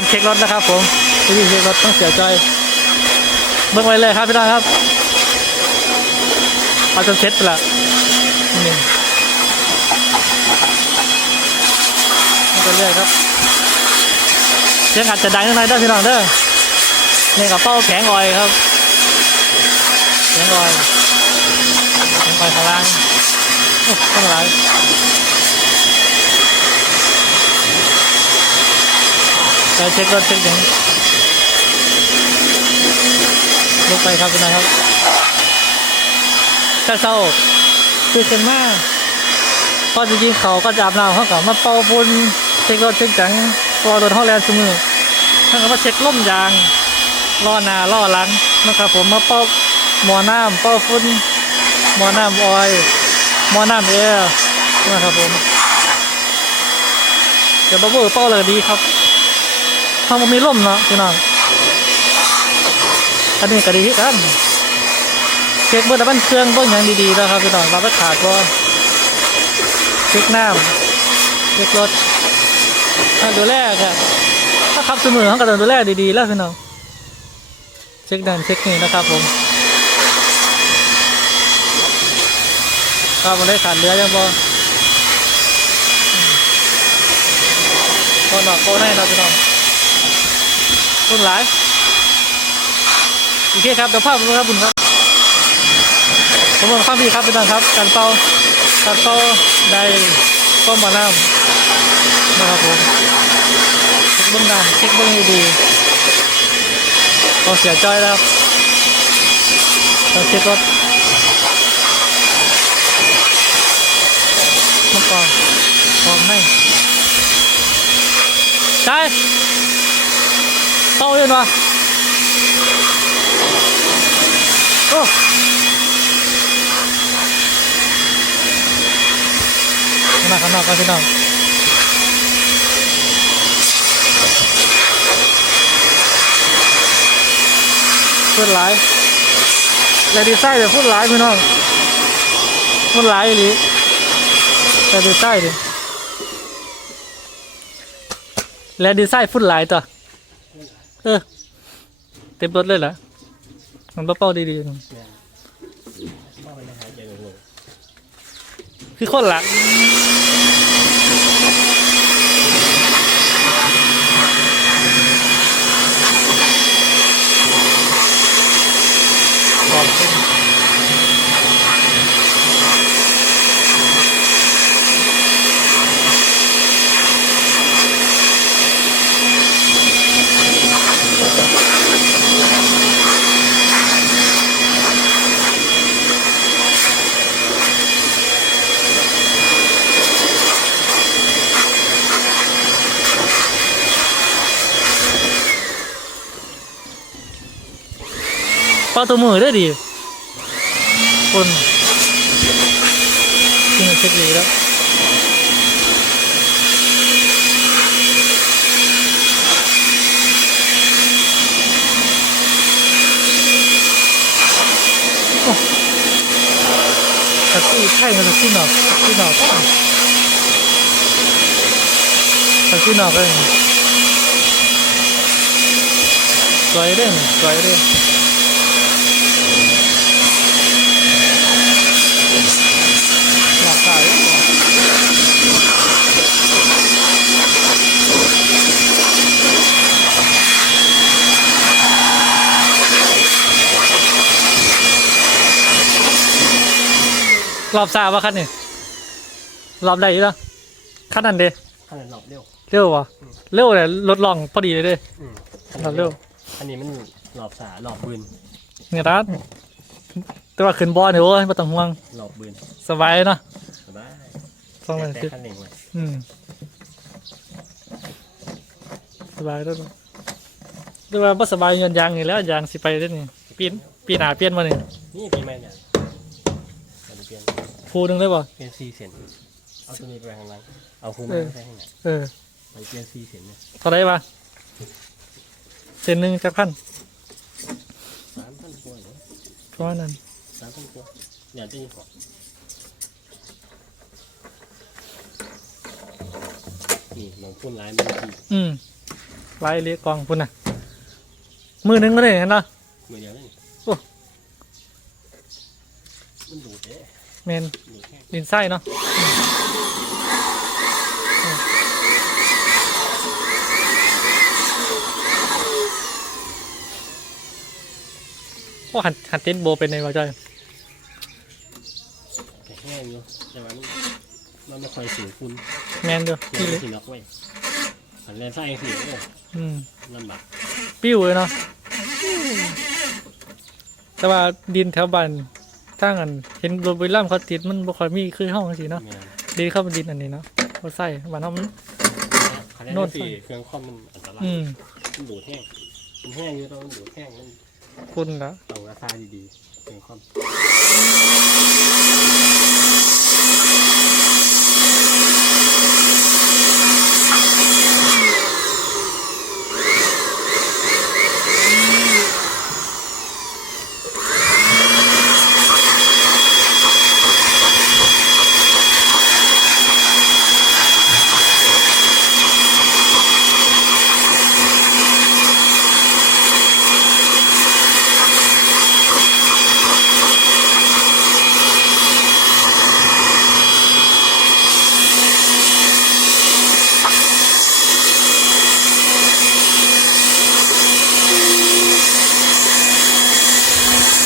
การเช็ครถนะครับ ผมวิธีเช็ครถต้องเสียใจเบิ่งไว้เลยครับพี่น้องครับเอาจนเช็ดไปละนี่นี่ก็เรื่อยครับเสียงอาจจะดังนิดหน่อยเด้อพี่น้องเด้อนี่กับเป้าแผงออยครับแผงออยแผงออยข้างล่างโอ้ข้างหลัง เราเช็ครถเช็คอย่างลงไปครับคุณนะครับแต่เศร้าคือกันมากพอจริงๆเขาก็จะอาบน้ำเขากับมาเป่าฝุ่นเช็ครถเช็คจังพอโดนห้องแลนด์สมือท่านก็มาเช็คล่มยางล่อหน้าล่อหลังนะครับผมมาเป่าหมอน้ำเป่าฝุ่นหมอน้ำออยหมอน้ำแอร์นะครับผมเดี๋ยวบับเบิ้ลเป่าเลยดีครับ ถ้ามันมีร่มเนาะพี่น้องอันนี้ก็ดีที่กันเช็คเบอร์ดับเบิลเครื่องเบิ้งอย่างดีๆแล้วครับพี่น้องเราไปขาดก่อนเช็คน้ำเช็ครถดูแลก็ถ้าขับสมือเขาก็ต้องดูแลดีๆแล้วพี่น้องเช็คนั่นเช็คนี่นะครับผมข้าวมันได้ขาดเรือยังบ่ก็หนอกโก้แน่เราะพี่น้อง ต้นหลายโอเคครับเดี๋ยวภาพดูครับคุณครับผมลองข้ามพี่ครับพี่น้องครับ การเป่าการเป่าได้ป้อมบาน้ำนะครับผมเช็คเบื้องน้ำเช็คเบื้องให้ดีเราเสียใจแล้วครับเราเช็ครถมันก่อนกองไม่ใช่ เป่าเลยนาะโอ้ข้างนอกข้างนอกกันพี่น้องพูดหลายแต่ดีไซน์เดี๋ยวพูดหลายพี่น้องพูดหลายอีหรือแต่ดีไซน์ดิและดีไซน์พูดหลายตัว เออ เต็มรถเลยเหรอมันเป้าๆดีๆคือคนละ ป้าตัวมือได้ดีคนที่มันเช็คดีแล้วโอ้แท็กซี่ใช่มันแท็กซี่หนอกแท็กซี่หนอกแท็กซี่หนอกเลยสวยเด้งสวยเด้ง หลับตาเลย รอบสามวะคันนี่รอบได้อยู่แล้วคันนั้นเด้ขนาดหลบเร็ว เร็ววะเร็วเลยรถลองพอดีเลยเด้อืมรอบเร็วอันนี้มันหลบสาหลบบืนนี่ร้านแต่ว่าขึ้นบอลเนี่ยโอ้ยไม่ต้องห่วงหลบบืนสบายเนาะสบายต้องเลยแต่คือคันเร่งไว้อืมสบายด้วยแต่ว่าบ่สบายยันยางนี่แหล้ว ยางสิไปได้นี่ปีนปีหนาเปลี่ยนมานี่นี่ปีใหม่เนี่ยอันนี้เปลี่ ยนฟูหนึงได้ป่ะเปลี่ยนซีเซนเอาตัวนี้ไปข้างหล่างเอาคู่เอมาอใส่ข้างหน้าเออไปเปลี่ยนซีเซนเนี่ยเท่าไรป่ะเส้นหนึ่งจักพันสามพันกว่าเนี่ยเพราะว่านั้นสามพันกว่าอย่าตีขอนี่มองพุ่นร้ายมันทีอืมไล่เรียกกองพุ่นน่ะมือหนึงก็ได้เห็นเนาะมือเดียวนี่โอ้ มันดูดเด้ เมนดูดแค่ดินไส้เนาะโอ้หันหันเต้นโบเป็นไงวะจอยแต่แห้งอยู่แต่ว่ามันมันไม่ค่อยสูงคุณแมนเด้อเดี๋พี่ยวเลมันยสิน็อกไว้หันแลนไส้สิโอ้อืมลำบากปิ้วเลยเนาะแต่ว่าดินแถวบ้าน ถ้างันเห็นรถบุรีรัมย์เขาติดมันบ่ค่อยมีคือห้องสิเนาะแม่นดีเข้าเป็นดินอันนี้เนาะบ่ใส่บ้านเฮามันคันแรกโน่นสิเครื่องคอมมันอันตรายอืม มันดูดแห้งมันแห้งอยู่แตอนมันดูดแห้งมันคุณละต้องราคาดีๆเครื่องคอม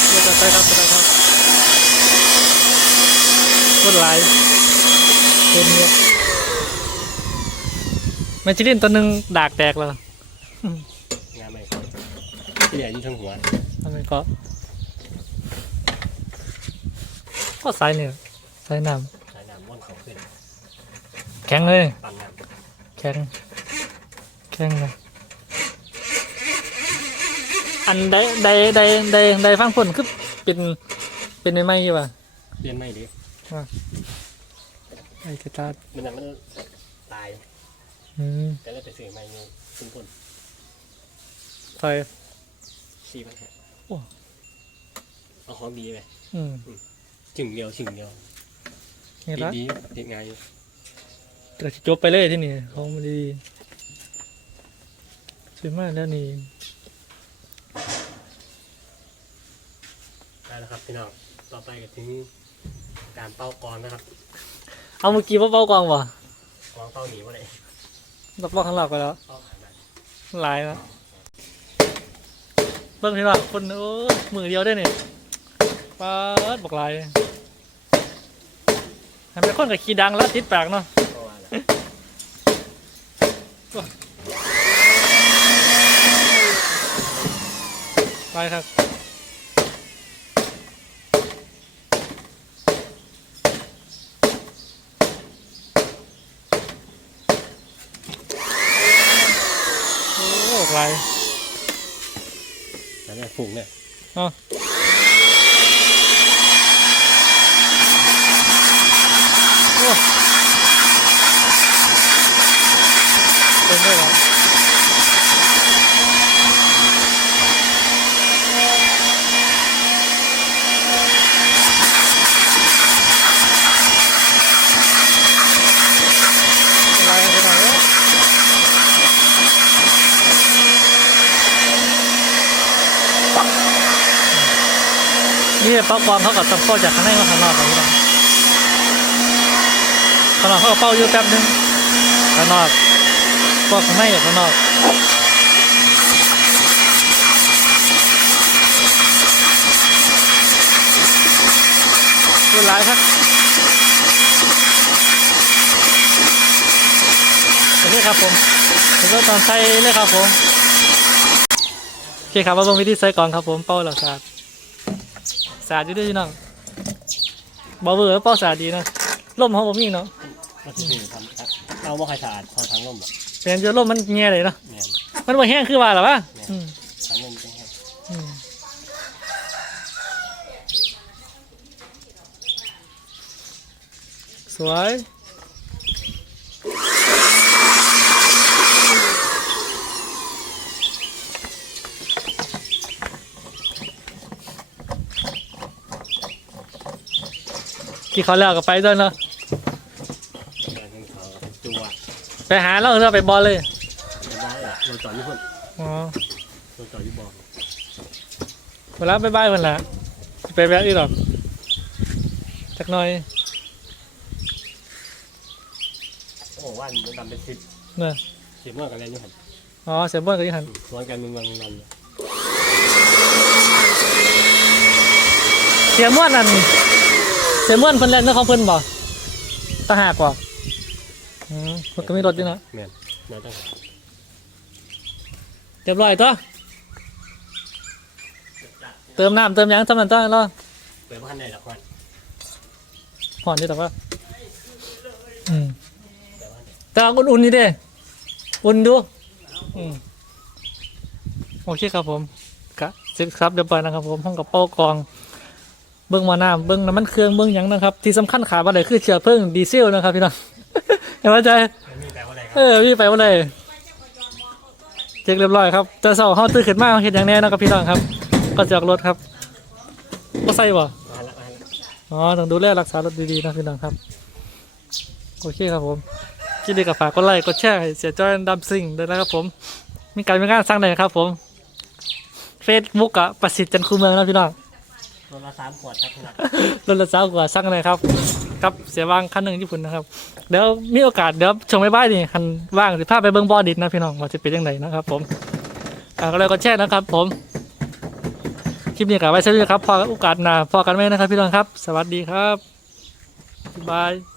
เดี๋ยวจะไปครับไปครับ กดไลค์เป็นเนี่ยแมนจิลินตัวหนึ่งดากแตกแล้วงานไม่ค่อยที่เหลืออยู่ทั้งหัวทำไมก็ก็สายเนี่ยสายน้สายน้ำม่อนเขาขึ้นำแข็งเลย ปั่นน้แข็ง แข็งเลยอันใดใดใดใดใดฟังผลคือเป็นเป็นไม่ไหมอยู่ป่ะำเปลี่ยนไม่ดิ ไอ้กระตาร์มันยังมันตายอืมแต่เลยไปซื้อไม่นี่คุณพ่นคอยซีมันฮะโอ้เอาของดีไปอืมจึงเดียวจึงเดียวนี่ติดละดีติดง่ายอยู่แต่จบไปเลยที่นี่ของมันดีสวยมากแล้วนี่ได้แล้วครับพี่น้องต่อไปก็ถึง การเป้ากรนะครับเอาเมื่อกี้ว่าเป้ากองวะกองเป้าหนีว่าไรเราเป้าข้างหลังไปแล้วเป้าหายไปหลายแล้วเบิ่งพี่น้องคนโอ้ยมือเดียวได้เนี่ยปาดบอกหลายทำเป็นคนกับขี้ดังแล้วติดปากเนาะเพราะว่าอะไรไปครับโอ้บอกหลาย แล้วเนี่ย ฝูงเนี่ยเนาะโอ้เป็นได้เหรอเป็นไรกันไปหน่อยเว้ย นี่เป้าบอลเขากับตำโป้จากข้างในมาข้างนอกครับพี่น้องข้างนอกเขาก็เป้าอยู่แป๊บนึงข้างนอกก็ข้างในข้างนอกเวลาครับโอเคครับผมแล้วก็ตอนใส่เลยครับผมโอเคครับมาลงวิธีใส่ก่อนครับผมเป้าแล้วครับาดอยู่เด้วยพี่น้องบอเวอร์เป้าสะอาดดีนะล่มเขาบ่มีเนาะมันจะทำเอาบ่ใครสะอาดพอทางล่มหรอกเป็นเจอล่มมันแง่เลยเนาะเนี่ยมันบ่แห้งคือว่าหรอวะอืมทางล่มเป็นไงอืมสวย กี่เขาแล้วก็ไปด้วยเนาะการขึ้นเขาจั่วไปหาเราเราไปบอลเลยจะได้เหรอเราจอดอดนี่เพิ่นอ๋อตัวจอดอยู่บ่อเวลาบายบายเพิ่นล่ะสิไปแวะอีกหรอกจักหน่อยโอ้ว่านมันดำเป็นสิบเนอะสิบเมื่อกันเลยนี่ครับอ๋อเสียบ่นก็อยู่หั่นสวนกันมึงวังนันเนี่ยเสียม่วนนั่นเสียม่วนเพิ่นแล่นเรื่องของเพิ่นบ่ตาหากบ่อืมเพิ่นก็มีรถอยู่เนาะแม่นน่าจะเรียบร้อยตัวเติมน้ำเติมหยังทำนั่นตัวรอเปิดบ้านได้หรอกวันผ่อนนี่แต่ว่าอืมแต่ว่าอุ่นๆนี่เด้อุ่นดูอืมโอเคครับผมกะเสร็จครับเรียบร้อยนะครับผมห้องกับเป้ากอง เบิ้งหมาน้ำเบิ้งน้ำมันเครื่องเบิ้งหยังนะครับ ที่สำคัญขาดว่าไหนคือเชื้อเพลิงดีเซลนะครับพี่น้องเห็นไหมใจไม่มีแปลว่าอะไรคเอรับอพี่ไปว่าไรเช็คเรียบร้อยครับแต่เสาร์เขาตื่นขึ้นมาเห็นอย่างแน่นะครับพี่น้องครับ ก็จะออกรถครับก็ใส่บ่มาละมาละอ๋อต้องดูแลรักษารถดีๆนะพี่น้องครับโอเคครับผมคิดดีกับฝากกดไลค์กดแชร์ให้เสียจอยดัมซิงด้วยนะครับผม มีการมีงานสร้างไหนครับผมเฟซบุ๊กอะประสิทธิ์จันทร์คูเมืองนะพี่น้อง ตัวละสามขวดครับพี่นัทรถละสาวกว่าสร้างไหนครับครับเสียว่างขั้นหนึ่งญี่ปุ่นนะครับเดี๋ยวมีโอกาสเดี๋ยวชมไม่บ้านี่คันว่างสิพาไปเบิ้งบอดิดนะพี่น้องว่าจะเป็นยังไงนะครับ ผมอ่าก็เลยก็แช่นะครับ ผมคลิปนี้ก็ไว้เช้ด้วยครับพอโอกาสหน้าพอกันไหมนะครับ พี่น้องครับ สวัสดีครับบ๊ายบาย